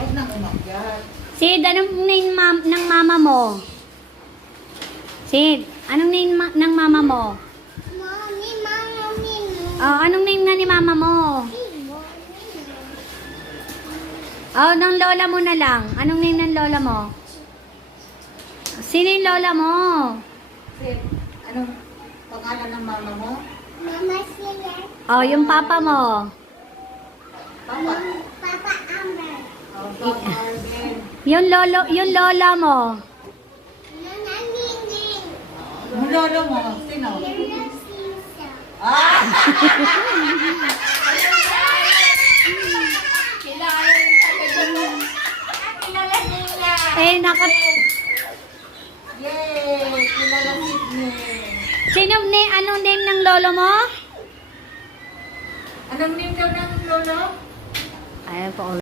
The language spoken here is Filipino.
Huwag nang umakyat. Sid, anong name ng mama mo? Sid, anong name ng mama mo? Mommy, mommy, Oh, anong name nga ni mama mo? Oh, ng lola mo na lang. Anong name ng lola mo? Sino yung lola mo? Sid, anong pangalan ng mama mo? Mama sila. Oh, yung papa mo. Papa. Papa Amber. Oh, Papa Arvin. Yung lola mo. Nana Ningning. Yung lolo mo, sino? Nana Sisa. Ah! Kilala nila. Eh, nakat... Yay! Kilala Sydney. Anong name ng lolo mo? Anong name daw ng lolo? Ayan po.